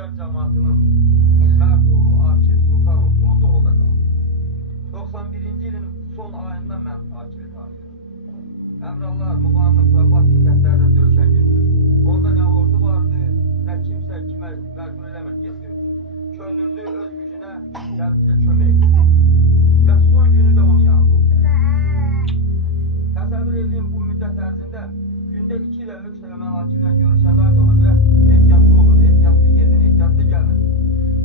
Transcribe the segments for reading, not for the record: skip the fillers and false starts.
Muhtar cemaatinin Merdoğlu, Akif, Sultanov, Uludoğlu'da kaldı. 91-ci ilin son ayından mən Akif'i tanıyıram. Əmrallah, Muğanlıq və Basın kəndlərindən döyüşən gündür. Onda nə ordu vardı, nə kimsə kimə məcbur eləmir getmək üçün. Könüllü öz gücünə gəlib bizə kömək edir. Və son günü də onun yanında oldu. Təsəvvür edin, bu müddət ərzində gündə 2 ilə 3 dəfə mən Akif'lə görüşəndə ayda biraz ehtiyatlı olun, ehtiyatlı gedin, ehtiyatlı gəlin.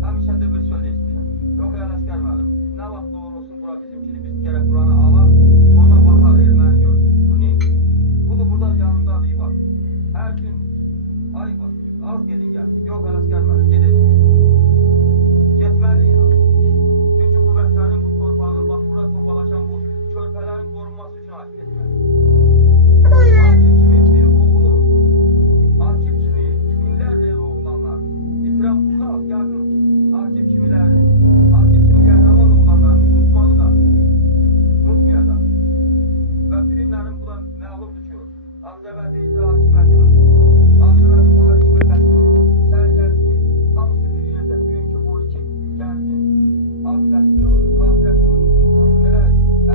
Həmişə də bir söz eşitmişəm. Yox, Ələsgər müəllim, nə vaxt doğru olsun bura bizimkini, biz gərək buranı alaq, ona baxar, erməni gör, bu neymiş. Budur, burada yanında bir var. Hər gün, ay var, az gedin gəlin. Yox, Ələsgər müəllim, gedəcək. Getməliyik. Çünki bu vətənin, bu torpağı, bax, bura topalaşan bu körpələrin qorunması üçün Akif etməli. Akif kimi bir oğlu, Akif kimi minlərlə el oğlanlar, itirəm bu xalq, yaqın Akif kimiləri, Akif kimi qəhrəman oğlanlarını unutmalı da, unutmayacaq. Və birinlərin buna məğlubdur ki, Ağzəbədi icra hakimiyyətinin, Ağzəbədi müharib şöbəsinin, sərgəsini, hamısı bir yerdə, bugünkü bu iki gəncin, abidəsinin, qatiləsinin belə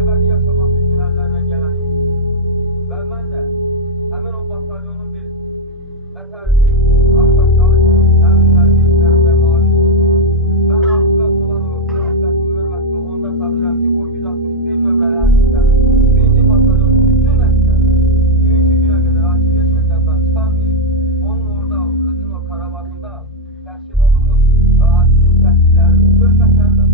əbədi yaşaması üçün əllərinə gələn idi. Və mən də həmin o batalyonun bir əsərli, aksaqqalı kimi, həmin tərbiyəçilərində mavini kimi, mən Akifə olan o hörmətini, onda sanıram ki, o 161 nömrəli hərbislərin, birinci batalyonun bütün əsgərlər, bugünkü günə qədər Akif Esmətlərdən çıxarmayıb, onun orada, özünün o Karabağında təşkil olunmuş Akifin şəkilləri, söhbətləri də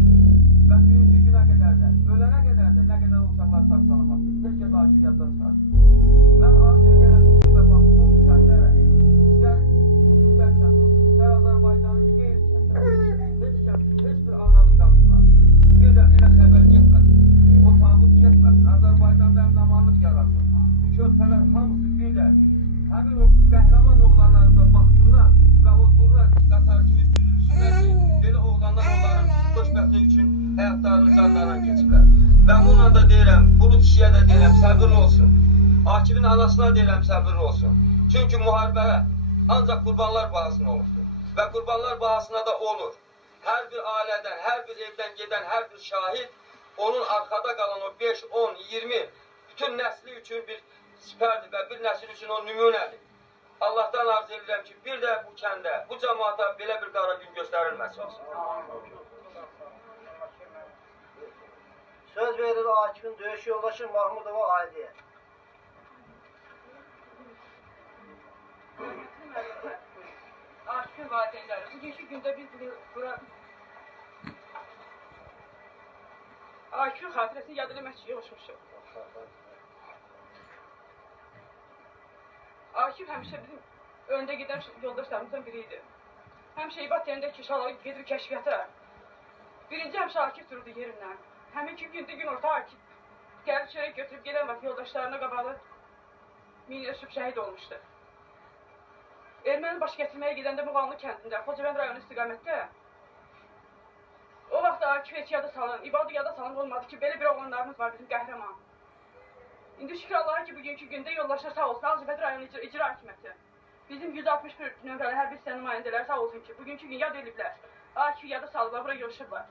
və bugünkü günə qədər də, ölənə qədər də, nə qədər uşaqlar saxlanılması, tək kəs Akif yaddan çıxarır. Mən arzu edirəm bir də bax bu kəndlərə, istər kənd olsun, istər Azərbaycanın qeyri-kəndlərə, heç bir ananın qapısına bir də elə xəbər getməsin, o tabut getməsin, Azərbaycanda əmnamanlıq yaratsın. Bu körpələr hamısı bir də həmin o qəhrəman oğlanlarımıza baxsınlar və o durur qatar kimi düzülsünlər ki, belə oğlanlar onların xoşbəxtlik üçün həyatlarını canlarına keçirlər. Və bununla da deyirəm, Bulut kişiyə də deyirəm, səbirli olsun. Akif'in anasına deyirəm, səbirli olsun. Çünki müharibəyə ancaq qurbanlar bahasına olubdur. Və qurbanlar bahasına da olur. Hər bir ailədən, hər bir evdən gedən hər bir şahid onun arxada qalan o 5, 10, 20 bütün nəsli üçün bir sipərdir və bir nəsil üçün o nümunədir. Allahdan arz edirəm ki, bir də bu kəndə, bu cəmaata belə bir qara gün göstərilməsin. Söz verir Akif'in döyüş yoldaşı Mahmudova Aidiye. Akif'in valideynləri, bugünkü gündə biz bura Akif'in xatirəsini yad eləmək üçün yığışmışıq. Akif həmişə bizim öndə gedən yoldaşlarımızdan biri idi. Həmişə İbat yerində ki, uşaqlar gedir kəşfiyyata. Birinci həmişə Akif dururdu yerindən. Həmin ki, gündə orta Akif gəlib çörək götürüb gedən vaxt yoldaşlarına qabalı minləşib şəhid olmuşdu. Erməni baş gətirməyə gedəndə Muğanlı kəndində, Xocavənd rayonu istiqamətdə o vaxt Akif heç yada salın, İbadı yada salın olmadı ki, belə bir oğlanlarımız var bizim qəhrəman. İndi şükür Allah'a ki, bugünkü gündə yoldaşlar sağ olsun, Ağzəbəd rayonu icra hakimiyyəti. Bizim 161 nömrəli hərbi hissənin nümayəndələri sağ olsun ki, bugünkü gün yad ediblər. Akif yada salıblar, bura yığışıblar.